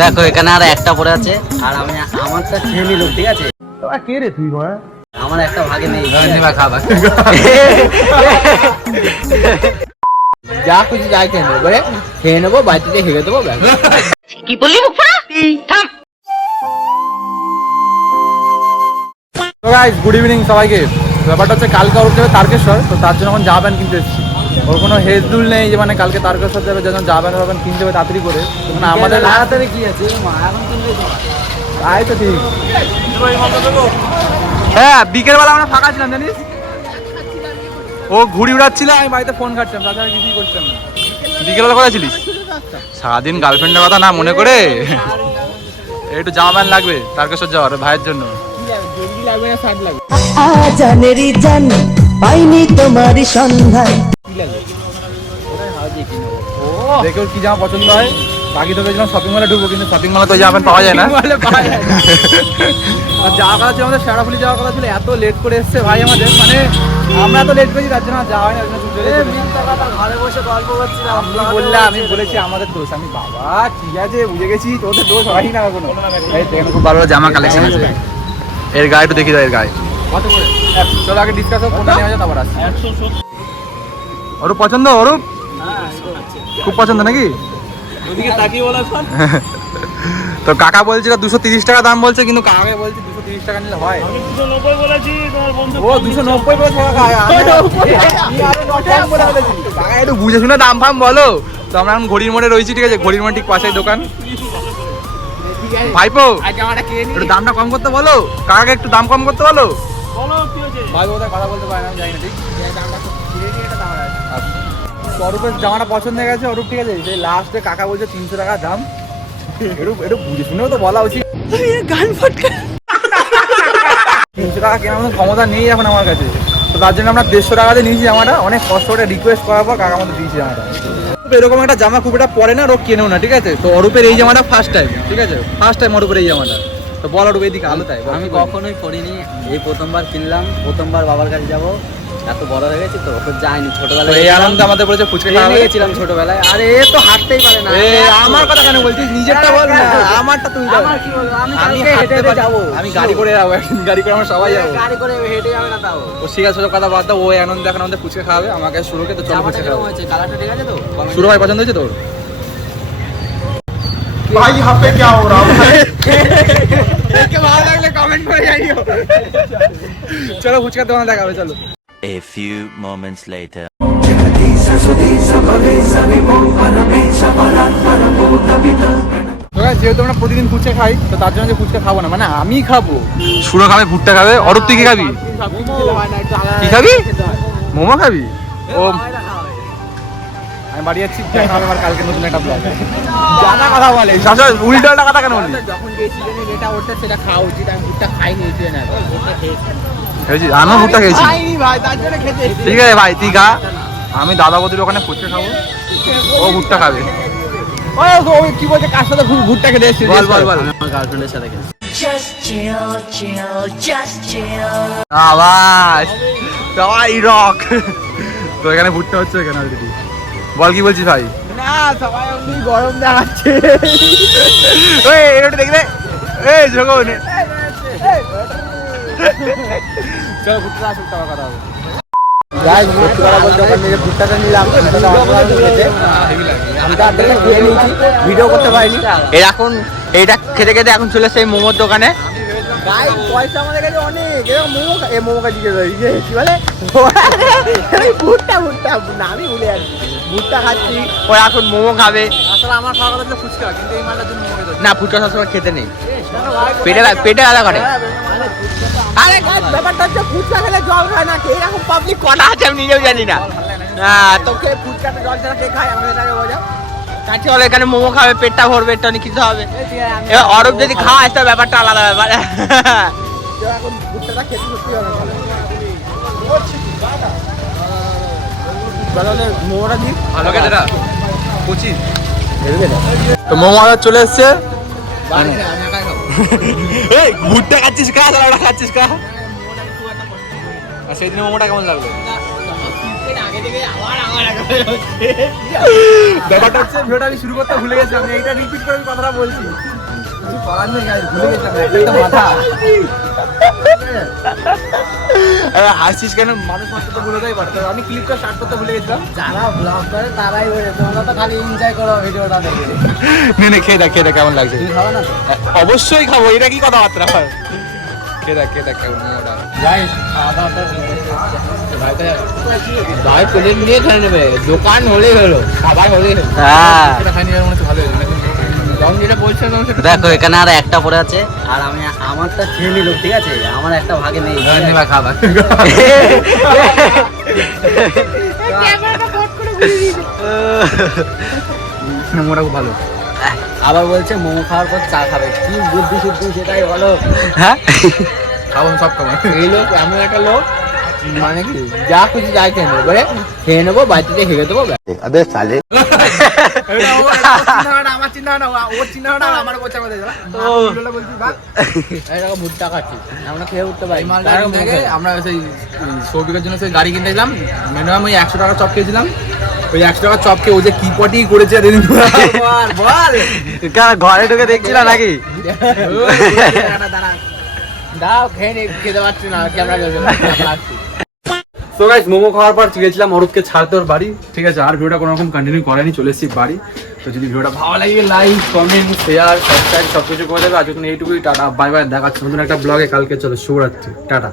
দেখো এখানে আর একটা পড়ে আছে, আর আমি আমারটা খেয়ে নিলাম, ঠিক আছে? কে রে তুই? আমার একটা ভাগে নেই, খাবার যা কিছু যাই খেয়ে নেবো, খেয়ে নেবো, বাড়িতে হেগে দেবো। কি বললি থাম। তো গাইস, গুড ইভিনিং সবাইকে। ব্যাপারটা হচ্ছে কালকে ওর যাবে তারকেশ্বর, তো তার জন্য এখন জামা প্যান্ট কিনতে এসেছি। ওর কোনো হেজদুল নেই যে মানে কালকে তারকেশ্বর যাবে, যখন জামা প্যান্ট কিনতে হবে তাড়াতাড়ি করে। মানে আমাদের তাড়াতাড়ি কি আছে, এখন কিনলে তাই তো ঠিক। হ্যাঁ, বিকেলবেলা আমরা ফাঁকা ছিলাম জানিস, ও ঘুড়ি উড়াচ্ছিল, আমি বাড়িতে ফোন ঘাটছিলাম, তাছাড়া কিছুই করছিলাম না। বিকেলবেলা কোথায় ছিলিস? সারাদিন গার্লফ্রেন্ডের কথা না মনে করে একটু জামা প্যান্ট লাগবে তারকেশ্বর যাওয়ার ভাইয়ের জন্য। জানেরি জান পাইনি তোমারই সন্ধান। দেখে ওর কি জামা পছন্দ হয়। বাকি তো গেছিলাম শপিং মলে ঢুকবো, কিন্তু শপিং মলে তো জামা প্যান্ট পাওয়া যায় না। আর যাওয়ার কথা ছিল আমাদের শেরাফুলি যাওয়ার কথা ছিল, এত লেট করে এসছে ভাই আমাদের, মানে আমরা তো লেট করেছি, তার জন্য যাওয়া হয় না। ঘরে বসে গল্প করছিলাম, আমি বলেছি আমাদের দোষ। আমি বাবা ঠিক আছে বুঝে গেছি, তোদের দোষ হয় না কোনো। খুব ভালো জামা কালেকশন আছে। এর গায়ে একটু দেখি দাও, এর গায়ে কত করে? চলো আগে ডিসকাস হোক, কোনটা নেওয়া যায় তারপর আসছি। অরূপ পছন্দ? অরূপ খুব পছন্দ নাকি? তো কাকা বলছিল 230 টাকা দাম বলছে, কিন্তু কাকা বলছে 230 টাকা নিলে হয়। ও 290 বলেছে কাকা, একটু বুঝে শুনে দাম ফাম বলো। তো আমরা এখন ঘড়ির মোড়ে রয়েছি, ঠিক আছে? ঘড়ির মোড়ে ঠিক পাশেই দোকান। ভাইপো একটু দামটা কম করতে বলো, কাকাকে একটু দাম কম করতে বলো। ভাই বোধহয় কথা বলতে পারে না, আমি জানি না ঠিক। অরূপের জামাটা পছন্দ হয়ে গেছে অরূপ, ঠিক আছে? যে লাস্টে কাকা বলছে 300 টাকা দাম, একটু বুঝে শুনেও তো বলা উচিত। গান ফটকা 300 টাকা কেনার মতো ক্ষমতা নেই এখন আমার কাছে, তো তার জন্য আমরা 150 টাকাতে নিয়েছি জামাটা। অনেক কষ্ট করে রিকোয়েস্ট করার পর কাকা আমাদের দিয়েছি জামাটা। এরকম একটা জামা খুব একটা পরে না, ওর কেনেও না, ঠিক আছে? তো অরূপের এই জামাটা ফার্স্ট টাইম, ঠিক আছে? ফার্স্ট টাইম অরূপের এই জামাটা। তো বল অরূপ, এদিকে আলো তাই আমি কখনোই পড়িনি, এই প্রথমবার কিনলাম, প্রথমবার বাবার কাছে যাবো। এত বড় হয়ে গেছে তো, ওকে যাইনি ছোটবেলায়। এই আনন্দ আমাদের বলেছে ফুচকা খাওয়া গেছিলাম ছোটবেলায়। আরে এ তো হাঁটতেই পারে না। আমার কথা কেন বলছিস? নিজেরটা বল না, আমারটা তুই বল। আমার কি বলবো, আমি হেঁটে হেঁটে যাবো, আমি গাড়ি করে যাবো, গাড়ি করে আমরা সবাই যাবো। গাড়ি করে হেঁটে যাবে না তাও। ও ঠিক আছে, কথা বাদ দাও। ওই আনন্দ এখন আমাদের ফুচকা খাওয়াবে, আমাকে শুরুকে তো চলো ফুচকা খাওয়াবে। কালারটা ঠিক আছে তো? শুরু ভাই পছন্দ হয়েছে তোর? भाई यहाँ पे क्या हो रहा है? ভালো লাগলে কমেন্ট করে জানিও। চলো ফুচকা দোকানে দেখা হবে, চলো। A few moments later. যেহেতু আমরা প্রতিদিন ফুচকা খাই, তো তার জন্য যে ফুচকা খাবো না, মানে আমি খাবো, সুরো খাবে, ভুট্টা খাবে। অরূপ তুই কি খাবি? কি খাবি? মোমো খাবি? ও আমি বাড়ি যাচ্ছি, দেখা হবে আবার কালকে নতুন একটা ব্লগ। জানা কথা বলে উল্টো একটা কথা কেন বললি? যখন যে সিজনে যেটা ওঠে সেটা খাওয়া উচিত। আমি ভুট্টা খাইনি এই সিজনে, ভুট্টা খেয়েছি। আমিও ভুট্টা খেয়েছি, ভাই তার জন্য খেতে। ঠিক আছে ভাই তুই খা, আমি দাদা বৌদির ওখানে ফুচকা খাবো, ও ভুট্টা খাবে। ও কি বলছে, কার সাথে ভুট্টা খেতে এসেছিস? বল বল বল। আমার গার্লফ্রেন্ডের সাথে খেয়েছি। Just chill, chill, just chill. আওয়াজ সবাই রক। তো এখানে ভুট্টা হচ্ছে, এখানে অলরেডি। বল কি বলছিস ভাই? না সবাই এমনি গরম দেখাচ্ছে। ওই এটা দেখলে, এই জগন চল ভুট্টা আসুক, টাকা কথা হবে। গাইস সত্যি কথা বলতে, ওখান থেকে ভুট্টাটা নিলাম, ভিডিও করতে পারিনি। এখন এইটা খেতে খেতে এখন চলে এসেছে মোমোর দোকানে। গাইস পয়সা আমাদের কাছে অনেক, এরকম মোমো এ মোমো কাছে কি বলে ভুট্টা ভুট্টা না, আমি ভুলে যাচ্ছি। ভুট্টা খাচ্ছি, ও এখন মোমো খাবে। আসলে আমার খাওয়া কথা ছিল ফুচকা, কিন্তু এই মালটার জন্য মোমো খেতে না, ফুচকা সবসময় খেতে নেই, পেটে আলাদা করে। আরে গাইস ব্যাপারটা হচ্ছে ফুচকা খেলে জল খায় না, এরকম পাবলিক কটা আছে আমি নিজেও জানি না। তোকে ফুচকাতে জল ছাড়া কে খায় আমাদের এটাকে বোঝাও। কাছে হলো এখানে মোমো খাবে, পেটটা ভরবে, এটা অনেক কিছু হবে। এবার অরূপ যদি খাওয়ায় তো ব্যাপারটা আলাদা ব্যাপার। এখন ভুট্টাটা খেতে সত্যি হবে ভালো। মোমোটা দিই ভালো খেতে না কুচি। তো মোমো অর্ডার চলে এসছে। আমি একাই খাবো। এই ভুট্টা খাচ্ছিস কা, ওটা খাচ্ছিস কা? আর সেই দিন মোমোটা কেমন লাগলো? ব্যাপারটা হচ্ছে ভিডিওটা আমি শুরু করতে ভুলে গেছি, আমি এইটা রিপিট করে আমি কথাটা বলছি। কিছু করার নেই guys, ভুলে গেছিলাম, একটা মাথা। হাসছিস কেন? মানুষ মাত্র তো ভুলেতেই পারতো। আমি ক্লিপটা স্টার্ট করতে ভুলে গেছিলাম। যারা ব্লগ করে তারাই বলে, তোমরা তো খালি এনজয় করো ভিডিওটা দেখে। নে খেয়ে দেখ কেমন লাগছে। তুমি খাও না তো? অবশ্যই খাবো, এটা কি কথাবার্তা হয়? খেয়ে দেখ কেমন মোমোটা। ভাই প্লেট নিয়ে খেয়ে নেবে, দোকান হলেই হলো, খাবার হলেই হলো। হ্যাঁ এটা খাই নিয়ে মনে হচ্ছে ভালো হয়েছে নাকি? যখন যেটা বলছিলাম সেটা দেখো এখানে আর একটা পড়ে আছে আর আমি আমারটা খেয়ে নিল, ঠিক আছে? আমার একটা ভাগে নেই। খাবার মোমোটা খুব ভালো। আবার বলছে মোমো খাওয়ার পর চা খাবে, কি বুদ্ধি শুদ্ধি সেটাই বলো। হ্যাঁ খাবো সব খাবো। এই লোক এমন একটা লোক, মানে কি যা খুশি যাই খেয়ে নেবো, বলে খেয়ে নেবো, বাড়িতে হেগে দেবো। আমার চিন্তা না, ওর চিন্তা না, আমার বোঝা কথা এরকম ভুট্টা খাচ্ছি, আমরা খেয়ে উঠতে পারি। আমরা সেই সৌভিকের জন্য সেই গাড়ি কিনতে গেলাম, মিনিমাম ওই 100 টাকা চপ খেয়েছিলাম। ওই 100 টাকা চপকে ও যে কি পটি করেছে ঘরে ঢুকে দেখছিল নাকি? দাও খেয়ে নে, খেতে পারছি না, ক্যামেরা আসছি। তো গাইস মোমো খাওয়ার পর গেছিলাম অরূপকে ছাড়তে ওর বাড়ি, ঠিক আছে? আর ভিডিওটা কোনো রকম কন্টিনিউ করেনি, চলে এসেছি বাড়ি। তো যদি ভিডিওটা ভালো লাগে লাইক কমেন্ট শেয়ার সাবস্ক্রাইব সব কিছু করে দেবে। আজ এইটুকুই, টাটা বাই বাই, দেখাচ্ছি নতুন একটা ব্লগে কালকে। চলো শুভরাত্রি, টাটা।